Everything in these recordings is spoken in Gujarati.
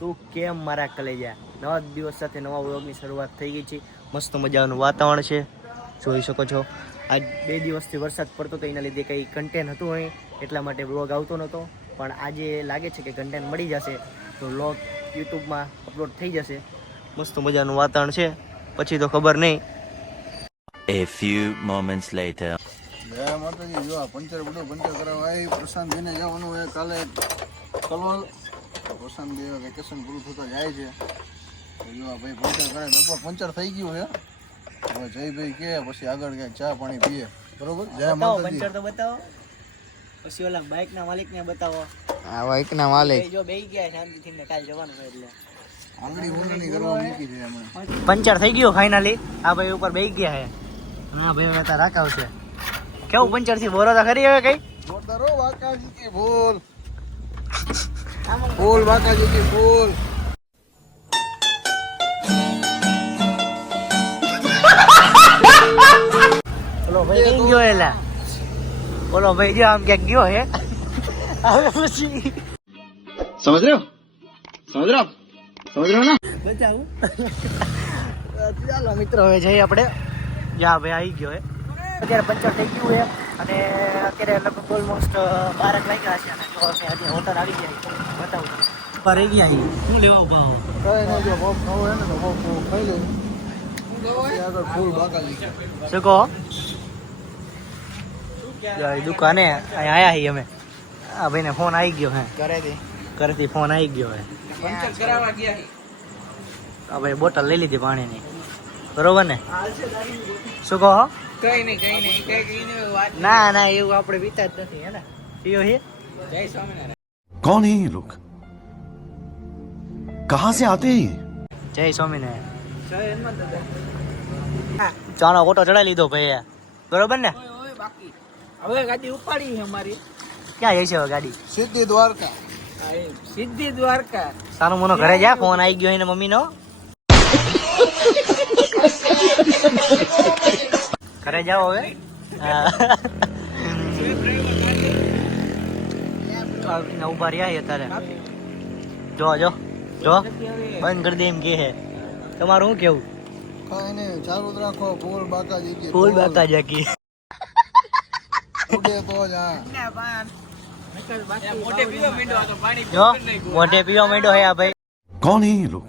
તું કેમ મારા કલેજા? નવા દિવસ સાથે નવા વ્લોગની શરૂઆત થઈ ગઈ છે. મસ્ત મજાનું વાતાવરણ છે, જોઈ શકો છો. આજ 2 દિવસથી વરસાદ પડતો તો એના લીધે કંઈ કન્ટેન્ટ હતું અહીં, એટલા માટે વ્લોગ આવતો નહોતો. પણ આજે લાગે છે કે કન્ટેન્ટ મળી જશે, તો વ્લોગ યુટ્યુબમાં અપલોડ થઈ જશે. મસ્ત મજાનું વાતાવરણ છે, પછી તો ખબર નહીં. A few moments later. જય માતાજી. જો પંચર કરાવવા આવી પ્રશાંતભાઈને જવાનું હોય કાલે કલોલ. પ્રશાંતભાઈ વેકેશન પૂરું થતા જાય છે. જો ભાઈ પંચર કરે, લગભગ પંચર થઈ ગયું છે. હવે જયભાઈ કે પછી આગળ ક્યાંક ચા પાણી પીએ, બરોબર? જય માતાજી. પંચર તો બતાવો, પછી ઓલા બાઇકના માલિકને બતાવો. આ બાઇકના માલિક જો બેહી ગયા શાંતિથી, ને કાલ જવાનું હોય એટલે આંગળી ઊંગળી કરવા મૂકી છે એમણે. પંચર થઈ ગયું ફાઇનલી. આ ભાઈ ઉપર બેહી ગયા છે. હા ભાઈ હવે તાર રાખાવશે. કેવું પંચર થી બોરો તો ખરી હવે કઈ? જોરદાર હો બાકાજી કી બોલ. બોલ બાકાજી કી બોલ. બોલો ભાઈ કઈ ગયો એલા? બોલો ભાઈ જો આમ ક્યાંક ગયો હે. હવે પછી સમજ રહ્યો ના? બતાવું. ચાલો મિત્રો હવે જઈએ આપણે. યા ભાઈ આવી ગયો હે. અત્યારે પંચર થઈ ગયું છે અને અત્યારે લગભગ ઓલમોસ્ટ 12 વાગ્યા છે અને જો અમે હજી હોટલ આવી ગયા બતાવું પર રહી ગયા શું લેવા ઉભા હો? કઈ નહીં, જો ભોગ ખાવો હોય ને તો ભોગ ખાઈ લે. આગળ ફૂલ બાકાજી. શું કહો? દુકાને અહીંયા આયા છીએ અમે. આ ભાઈને ફોન આવી ગયો હે ઘરેથી ફોન આવી ગયો હે. પંચર કરાવવા ગયા હી. આ ભાઈ બોટલ લઈ લીધી પાણીની, બરોબર ને? શું કહો? કઈ નહીં કઈ વાત ના એવું આપણે પીતા જ નથી હે ને. પીઓ હે? જય સ્વામિનારાયણ. कौन है ये लोग? कहाँ से आते हैं ये? જય સ્વામિનારાયણ. જય હનુમાન દાદા. ચાનો ફોટો ચડાવી લીધો ભાઈ, બરોબર ને? ઓય બાકી હવે ગાડી ઉપાડી છે અમારી. ક્યાં જાય છે હવે ગાડી? સિદ્ધિ દ્વારકા. હા, એ સિદ્ધિ દ્વારકા. સારું મોનો ઘરે જા, ફોન આવી ગયો એને મમ્મીનો. ઘરે જાઓ હવે. ઉભા રહ્યા અત્યારે. જો બંધ કરી દે એમ કે હે. તમારું શું કેવું? કઈ નહીં, ચાલુ જ રાખો. ફૂલ બાકાજી કી ફૂલ બોલ. બાકા જાકી. ઉડે તો જ હા. મોઢે પીવો મીંડો તો પાણી જો મોઢે પીવા માંડ્યો હે આ ભાઈ. कौन है ये लोग?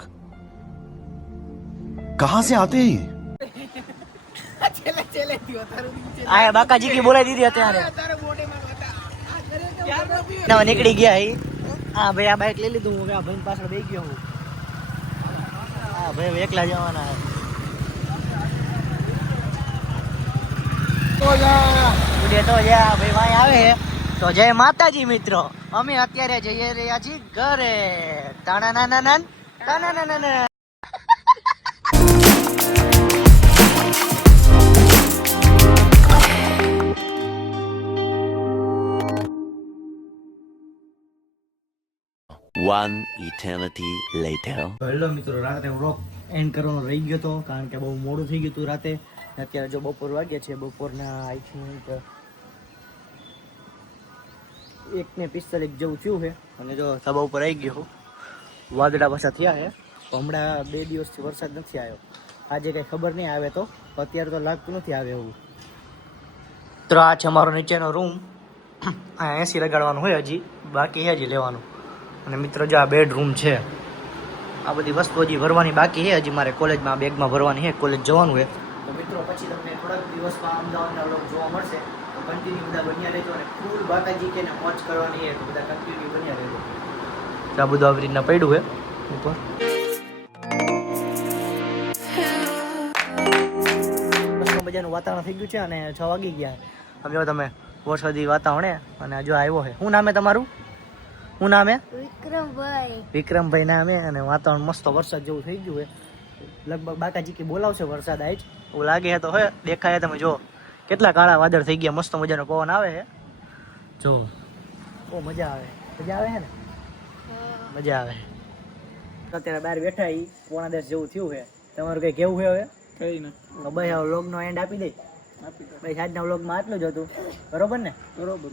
कहाँ से आते हैं ये? ચેલે થયો તારું નીચે આ બાકાજી કી બોલાવી દીધી અત્યારે. તારે મોઢેમાં હતા ક્યારનો પીવો. ના નીકળી ગયા હી. હા ભાઈ આ બાઈક લઈ લીધું હું. આ ભાઈ પાછળ બેસી ગયો હું. હા ભાઈ હવે એકલા જવાના હે. તો જા. ઉડે તો જા ભાઈ વાય આવે હે. તો જય માતાજી મિત્રો, અમે અત્યારે જઈએ રહ્યા છીએ ઘરે. તાના. One eternity later. હેલો મિત્રો, રાત્રે વ્લોગ એન્ડ કરવાનો રહી ગયો હતો કારણ કે બહુ મોડું થઈ ગયું હતું રાતે. અત્યારે જો બપોર વાગ્યા છે, બપોરના આઈ થિંક 1:45 જેવું થયું છે અને જો ધાબા ઉપર આવી ગયો. વાદળા પાછા થયા છે. હમણાં 2 દિવસથી વરસાદ નથી આવ્યો. આજે કંઈ ખબર નહીં આવે તો, અત્યારે તો લાગતું નથી આવે એવું. તો આ છે અમારો નીચેનો રૂમ. આ AC લગાડવાનું હોય હજી, બાકી હજી લેવાનું. અને મિત્રો જો આ બેડરૂમ છે. આ બધી વસ્તુ હજી ભરવાની બાકી છે. હજી મારે કોલેજમાં બેગમાં ભરવાની છે, કોલેજ જવાનું છે. તો મિત્રો પછી તમને થોડાક દિવસમાં અમદાવાદના લોક જોવા મળશે. તો કન્ટિન્યુ બધા બન્યા રહેજો અને ફૂલ બાકાજી કે મોજ કરવાની છે, તો બધા કન્ટિન્યુ બન્યા રહેજો. આ બધું આવી રીતના પડ્યું છે ઉપર. મજાનું વાતાવરણ થઈ ગયું છે અને 6 વાગી ગયા. હવે જો તમે વરસાદી વાતાવરણ અને જો આવ્યો છે. શું નામ છે તમારું? શું નામ છે? વિક્રમભાઈ નામે. અને વાતાવરણ મસ્ત વરસાદ જેવું થઈ ગયું છે. લગભગ બાકાજી કે બોલાવશે વરસાદ આજ એવું લાગે છે. તો હે દેખાય તમે જો કેટલા કાળા વાદળ થઈ ગયા. મસ્ત મજાનો પવન આવે છે. જો બહુ મજા આવે છે ને? મજા આવે. અત્યારે બહાર બેઠા 9:45 જેવું થયું છે. તમારું કઈ કેવું છે હવે? કઈ ના બસ હવે વ્લોગનો એન્ડ આપી દઈ. બસ આજના વ્લોગમાં આટલું જ હતું, બરોબર ને? બરોબર